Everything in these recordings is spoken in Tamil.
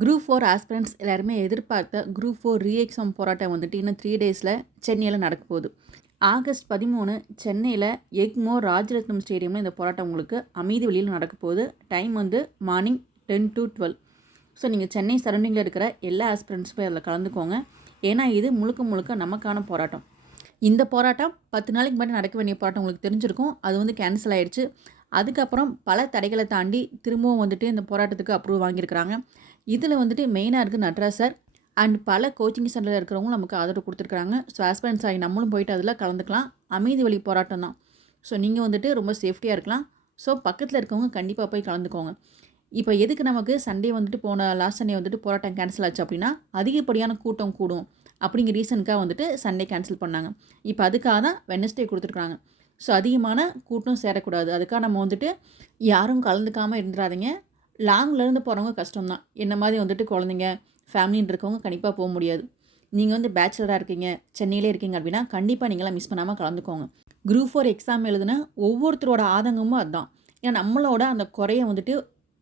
குரூப் ஃபோர் ஆஸ்பிரண்ட்ஸ் எல்லாருமே எதிர்பார்த்த குரூப் ஃபோர் ரீஎக்ஸாம் போராட்டம் வந்துட்டு இன்னும் த்ரீ டேஸில் சென்னையில் நடக்க போகுது. ஆகஸ்ட் பதிமூணு சென்னையில் எக்மோ ராஜரத்னம் ஸ்டேடியமில் இந்த போராட்டம் உங்களுக்கு அமைதி வெளியில் நடக்க போகுது. டைம் வந்து morning ten to twelve so நீங்கள் சென்னை சரௌண்டிங்கில் இருக்கிற எல்லா ஆஸ்பிரண்ட்ஸும் அதில் கலந்துக்கோங்க. ஏன்னா இது முழுக்க முழுக்க நமக்கான போராட்டம். இந்த போராட்டம் பத்து நாளைக்கு முன்னாடி நடக்க வேண்டிய போராட்டம் உங்களுக்கு தெரிஞ்சிருக்கும். அது வந்து கேன்சல் ஆகிடுச்சு அதுக்கப்புறம் பல தடைகளை தாண்டி திரும்பவும் வந்துட்டு இந்த போராட்டத்துக்கு அப்ரூவ் வாங்கியிருக்கிறாங்க. இதில் வந்துட்டு மெயினாக இருக்குது நட்ராஜ் சார். அண்ட் பல கோச்சிங் சென்டரில் இருக்கிறவங்களும் நமக்கு ஆதரவு கொடுத்துருக்குறாங்க. ஸோ ஆஸ்பரன்ஸ் ஆகி நம்மளும் போயிட்டு அதில் கலந்துக்கலாம். அமைதி வழி போராட்டம் தான். ஸோ நீங்கள் வந்துட்டு ரொம்ப சேஃப்டியாக இருக்கலாம். ஸோ பக்கத்தில் இருக்கவங்க கண்டிப்பாக போய் கலந்துக்கோங்க. இப்போ எதுக்கு நமக்கு சண்டே வந்துட்டு போன லாஸ்ட் சண்டே வந்துட்டு போராட்டம் கேன்சல் ஆச்சு அப்படின்னா அதிகப்படியான கூட்டம் கூடும் அப்படிங்கிற ரீசனுக்காக வந்துட்டு சண்டே கேன்சல் பண்ணாங்க. இப்போ அதுக்காக தான் வெனஸ்டே கொடுத்துருக்குறாங்க. ஸோ அதிகமான கூட்டம் சேரக்கூடாது. அதுக்காக நம்ம வந்துட்டு யாரும் கலந்துக்காமல் இருந்துடாதீங்க லாங்லேருந்து போகிறவங்க கஷ்டம் தான் என்ன மாதிரி வந்துட்டு குழந்தைங்க ஃபேமிலின்னு இருக்கவங்க கண்டிப்பாக போக முடியாது. நீங்கள் வந்து பேச்சுலராக இருக்கீங்க சென்னையிலே இருக்கீங்க அப்படின்னா கண்டிப்பாக நீங்களாம் மிஸ் பண்ணாமல் கலந்துக்கோங்க. குரூப் ஃபோர் எக்ஸாம் எழுதுனா ஒவ்வொருத்தரோட ஆதங்கமும் அதுதான் ஏன்னா நம்மளோட அந்த குறைய வந்துட்டு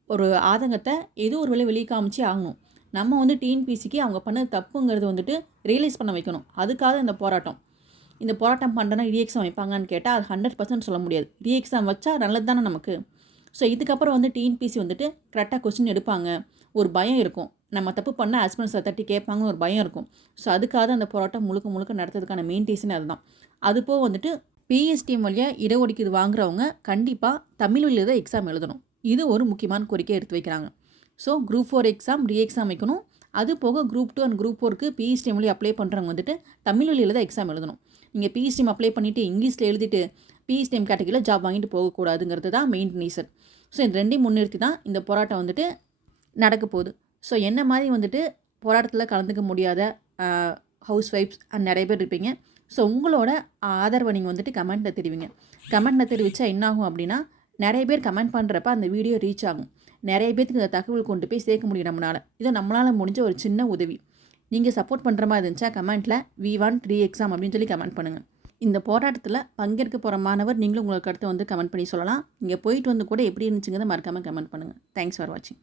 ஒரு ஆதங்கத்தை ஏதோ ஒரு வேலை வெளியே காமிச்சு ஆகணும். நம்ம வந்து டிஎன்பிசிக்கு அவங்க பண்ண தப்புங்கிறது வந்துட்டு ரியலைஸ் பண்ண வைக்கணும். அதுக்காக இந்த போராட்டம். இந்த போராட்டம் பண்ணுறேன்னா ரீஎக்ஸாம் வைப்பாங்கன்னு கேட்டால் அது ஹண்ட்ரட் பர்சன்ட் சொல்ல முடியாது. ரீஎக்ஸாம் வச்சா நல்லது தானே நமக்கு. ஸோ இதுக்கப்புறம் வந்து டிஎன்பிசி வந்துட்டு கரெக்டாக கொஸ்டின் எடுப்பாங்க. ஒரு பயம் இருக்கும். நம்ம தப்பு பண்ணால் ஹஸ்பண்ட்ஸை தட்டி கேட்பாங்கன்னு ஒரு பயம் இருக்கும். ஸோ அதுக்காக அந்த போராட்டம் முழுக்க முழுக்க நடத்துறதுக்கான மெயின் ரீசன் அதுதான். அதுபோக வந்துட்டு பிஎஸ்டிஎம் வழியாக இடஒதுக்கீடு வாங்குறவங்க கண்டிப்பாக தமிழ் வழியில் தான் எக்ஸாம் எழுதணும். இது ஒரு முக்கியமான கோரிக்கை எடுத்து வைக்கிறாங்க. So group four exam re exam வைக்கணும். அது போக குரூப் டூ அண்ட் குரூப் ஃபோருக்கு பிஎஸ்டிஎம் வழி அப்ளை பண்ணுறவங்க வந்துட்டு தமிழ் வழியில் தான் எக்ஸாம் எழுதணும். நீங்கள் பிஎஸ்டிஎம் அப்ளை பண்ணிவிட்டு இங்கிலீஷில் எழுதிட்டு பிஎஸ்டிஎம் கேட்டகரியில் ஜாப் வாங்கிட்டு போகக்கூடாதுங்கிறது தான் மெயின் ரீசன் ஸோ இந்த ரெண்டையும் முன்னிறுத்தி தான் இந்த போராட்டம் வந்துட்டு நடக்க போகுது. ஸோ என்ன மாதிரி வந்துட்டு போராட்டத்தில் கலந்துக்க முடியாத ஹவுஸ் ஒய்ஃப்ஸ் நிறைய பேர் இருப்பீங்க. ஸோ உங்களோட ஆதரவை நீங்கள் வந்துட்டு கமெண்ட்டில் தெரிவிங்க. கமெண்ட்டில் தெரிவித்தா என்னாகும் அப்படின்னா நிறைய பேர் கமெண்ட் பண்ணுறப்ப அந்த வீடியோ ரீச் ஆகும். நிறைய பேருக்கு இந்த தகவல் கொண்டு போய் சேர்க்க முடியும் நம்மளால் இது நம்மளால் முடிஞ்ச ஒரு சின்ன உதவி. நீங்கள் சப்போர்ட் பண்ணுற மாதிரி இருந்துச்சா கமெண்ட்டில் வி ஒன் த்ரீ எக்ஸாம் அப்படின்னு சொல்லி கமெண்ட் பண்ணுங்கள் இந்த போராட்டத்தில் பங்கேற்க போகிற மாணவர் நீங்களும் உங்களுக்கு கருத்தை வந்து கமெண்ட் பண்ணி சொல்லலாம். இங்கே போயிட்டு வந்து கூட எப்படி இருந்துச்சுங்கிறத மறக்காமல் கமெண்ட் பண்ணுங்கள் தேங்க்ஸ் ஃபார் வாட்சிங்